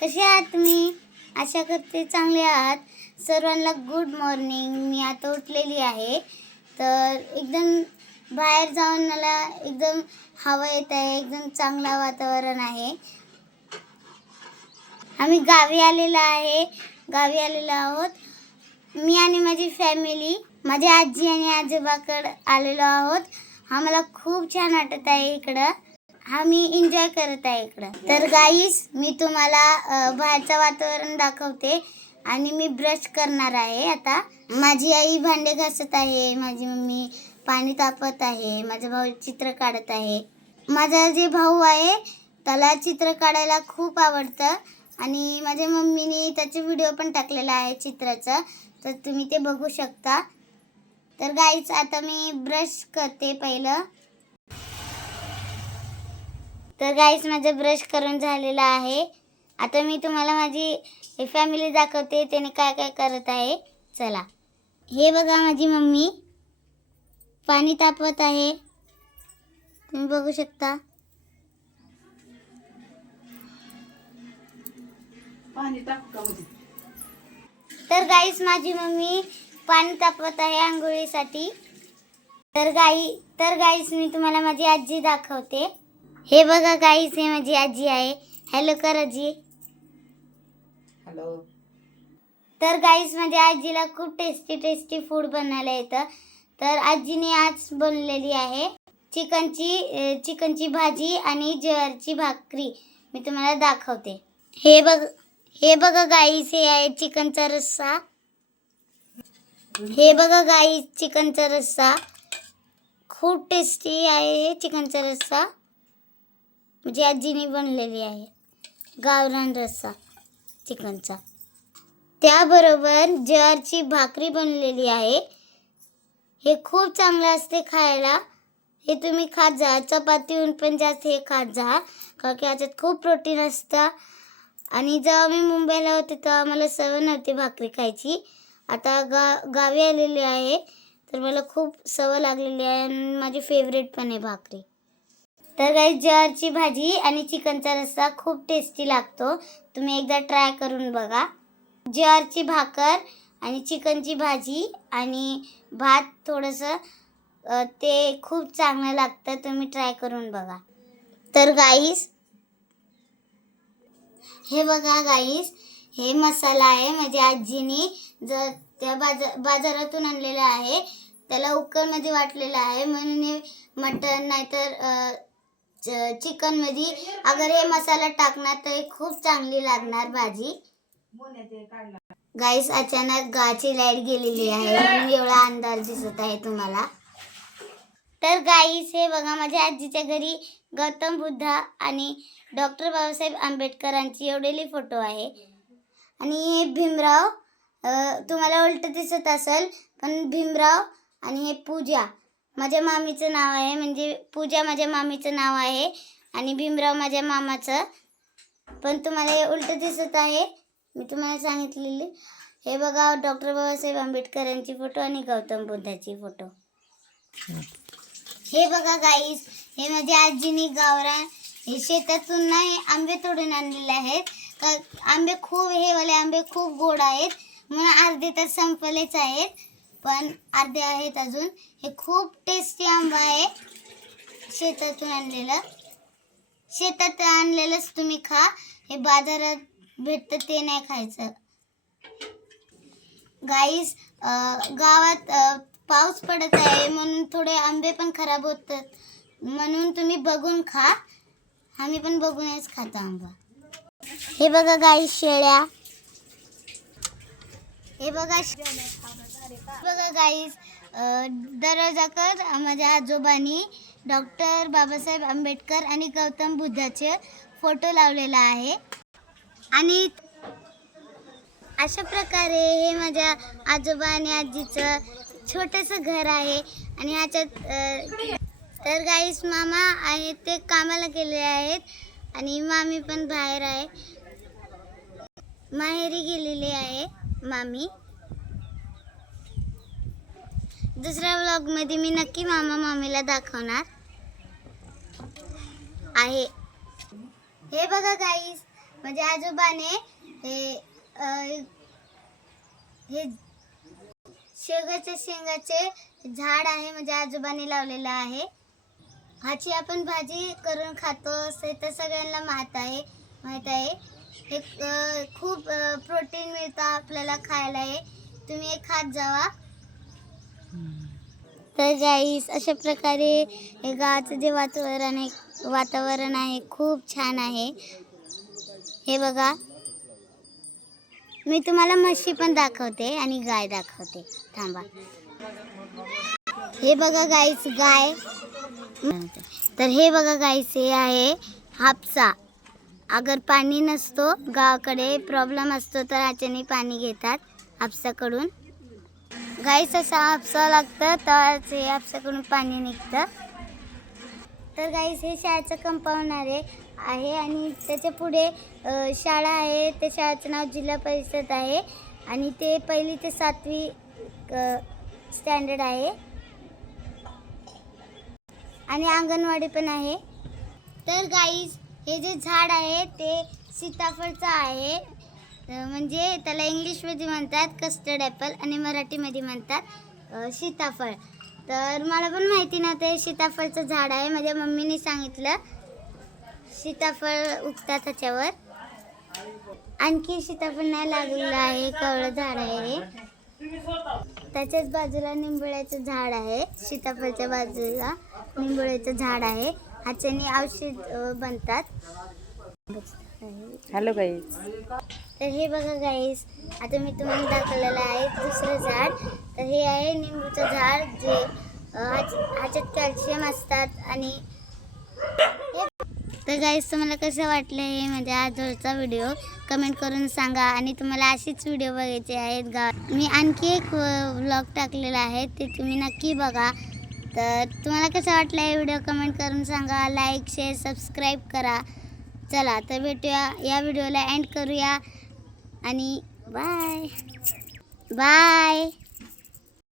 कसे आहात तुम्ही? आशा करते चांगले आहात. सर्वांना गुड मॉर्निंग मी आता उठलेली आहे. तर एकदम बाहेर जाऊन मला एकदम हवा येत आहे. एकदम चांगला वातावरण आहे. आम्ही गावी आलेलो आहे. गावी आलेलो आहोत. मी आणि माझी फॅमिली माझी आजी आणि आजोबाकडं आलेलो आहोत. आम्हाला खूप छान वाटत आहे इकडं. हा मी एन्जॉय करत आहे इकडं. तर गाईस मी तुम्हाला बाहेरचं वातावरण दाखवते आणि मी ब्रश करणार आहे आता. माझी आई भांडे घासत आहे माझी मम्मी पाणी तापत आहे माझा भाऊ चित्र काढत आहे. माझा जे भाऊ आहे त्याला चित्र काढायला खूप आवडतं आणि माझ्या मम्मीने त्याचे व्हिडिओ पण टाकलेला आहे चित्राचा. तर तुम्ही ते बघू शकता. तर गाईच आता मी ब्रश करते पहिलं. तर गाईस माझं ब्रश करून झालेलं आहे. आता मी तुम्हाला माझी फॅमिली दाखवते त्याने काय काय करत आहे. चला. हे बघा माझी मम्मी. पाणी तापवत आहे. तुम्ही बघू शकता. पाणी तर गाईस माझी मम्मी पाणी तापवत आहे आंघोळीसाठी. तर गाई तर गाईस मी तुम्हाला माझी आजी दाखवते. हे बघा गाईस हे माझी आजी आहे. हॅलो कर आजी. हॅलो तर गाईस माझ्या आजीला खूप टेस्टी टेस्टी फूड बनायला येतं. तर आजीने आज बनलेली आहे चिकनची चिकनची भाजी आणि ज्वारीची भाकरी. मी तुम्हाला दाखवते. हे बघ हे बघा गाईस हे आहे चिकनचा रस्सा. हे बघा गाईस चिकनचा रस्सा. खूप टेस्टी आहे हे चिकनचा रस्सा. म्हणजे आजीने बनलेली आहे. गावरान रस्सा चिकनचा. त्याबरोबर ज्वारची भाकरी बनलेली आहे. हे खूप चांगलं असते खायला. हे तुम्ही खात जा. चपातीहून पण जास्त हे खात जा. कारण की याच्यात खूप प्रोटीन असतं. आणि जेव्हा मी मुंबईला होते तेव्हा मला सवय नव्हती भाकरी खायची. आता गा गावी आलेली आहे. तर मला खूप सवय लागलेली आहे. आणि माझी फेवरेट पण आहे भाकरी. तर काही ज्वारची भाजी आणि चिकनचा रस्सा खूप टेस्टी लागतो. तुम्ही एकदा ट्राय करून बघा. ज्वारची भाकर आणि चिकनची भाजी आणि भात थोडंसं ते खूप चांगलं लागतं. तुम्ही ट्राय करून बघा. तर गाईस हे बघा गाईस हे मसाला आहे माझ्या आजीने जर त्या बाजा बाजारातून आणलेला आहे. त्याला उकरमध्ये वाटलेलं आहे. म्हणून हे मटण नाहीतर चिकनमध्ये अगर हे मसाला टाकणार तर खूप चांगली लागणार भाजी. गाईस अचानक गाची लाइट गेलेली आहे. एवढा अंदाज दिसत आहे तुम्हाला. तर गाईस हे बघा माझ्या आजीच्या घरी गौतम बुद्ध आणि डॉक्टर बाबासाहेब आंबेडकरांची एवढेली फोटो आहे. आणि हे भीमराव तुम्हाला उलट दिसत असेल पण भीमराव आणि हे पूजा माझ्या मामीचं नाव आहे म्हणजे पूजा माझ्या मामीचं नाव आहे आणि भीमराव माझ्या मामाचं. पण तुम्हाला हे उलट दिसत आहे. मी तुम्हाला सांगितलेली. हे बघा डॉक्टर बाबासाहेब आंबेडकरांची फोटो आणि गौतम बुद्धाची फोटो. हे बघा गाईस हे माझ्या आजीने गावरान हे शेतातून ना हे आंबे तोडून आणलेले आहेत. का- आंबे खूप हे वाले आंबे खूप गोड आहेत. म्हणून अर्धे तर संपलेच आहेत. पण अर्धे आहेत अजून. हे खूप टेस्टी आंबा आहे. शेतातून आणलेलं. शेतात आणलेलंच तुम्ही खा. हे बाजारात भेटतं ते नाही खायचं. गाईस गावात पाऊस पडत आहे म्हणून थोडे आंबे पण खराब होतात. म्हणून तुम्ही बघून खा. आम्ही पण बघूनच खातो आंबा. हे बघा गाईस शेळ्या. हे बघा शे- बघा गाईस दरवाजाकर माझ्या आजोबांनी डॉक्टर बाबासाहेब आंबेडकर आणि गौतम बुद्धाचे फोटो लावलेला आहे. आणि अशा प्रकारे हे माझ्या आजोबा आणि आजीचं छोटंसं घर आहे. आणि ह्याच्यात तर गाईस मामा आहेत ते कामाला गेले आहेत. आणि मामी पण बाहेर आहे. माहेरी गेलेली आहे मामी. दुसऱ्या ब्लॉगमध्ये मी नक्की मामा मामीला दाखवणार आहे. हे बघा गाईस म्हणजे आजोबाने हे अं, हे शेवगाच्या शेंगाचे झाड आहे म्हणजे आजोबाने लावलेलं आहे. ह्याची आपण भाजी करून खातो असे तर सगळ्यांना माहीत आहे माहीत आहे. हे अं, खूप प्रोटीन मिळतं आपल्याला खायला. हे तुम्ही हे खात जावा. तर जाईस. अशा प्रकारे हे गावाचं जे वातावरण आहे वातावरण आहे खूप छान आहे. हे बघा. मी तुम्हाला म्हशी पण दाखवते आणि गाय दाखवते. थांबा. हे बघा गाईस गाय. तर हे बघा गाईस हे आहे हापसा. अगर पाणी नसतो गावाकडे प्रॉब्लेम असतो तर ह्याच्याने पाणी घेतात हापसाकडून. गाईस असा हापसा लागतं तरच हे हापसाकडून पाणी निघतं. तर गाईस हे शाळेचं कंपाऊंड आहे आहे आणि त्याच्या पुढे शाळा आहे. त्या शाळेचं नाव जिल्हा परिषद आहे आणि ते पहिली ते सातवी स्टँडर्ड आहे. आणि अंगणवाडी पण आहे. तर गाईज हे जे झाड आहे ते सीताफळचं आहे. म्हणजे त्याला इंग्लिशमध्ये म्हणतात कस्टर्ड ॲपल आणि मराठीमध्ये म्हणतात सीताफळ. तर मला पण माहिती नव्हतं हे सीताफळचं झाड आहे. माझ्या मम्मीने सांगितलं सीताफळ उगतात त्याच्यावर. आणखी सीताफळ नाही लागलेलं आहे कवळं झाड आहे हे. त्याच्याच बाजूला निंबोळ्याचं झाड आहे सीताफळच्या बाजूला निंबोळ्याचं झाड आहे. ह्याच्याने औषध बनतात. हॅलो गाई तर हे बघा गाईस आता मी तुम्हाला दाखवलेलं आहे दुसरं झाड. तर हे आहे निंबूचं झाड जे ह्याच्यात कॅल्शियम असतात आणि तर गाईस तुम्हाला कसं वाटलं हे माझ्या आजवरचा व्हिडिओ कमेंट करून सांगा आणि तुम्हाला असेच व्हिडिओ बघायचे आहेत गा मी आणखी एक व्लॉग टाकलेला आहे ते तुम्ही नक्की बघा. तर तुम्हाला कसं वाटलं हे व्हिडिओ कमेंट करून सांगा. लाईक शेअर सबस्क्राईब करा. चला तर भेटूया. या व्हिडिओला एंड करूया. आणि बाय बाय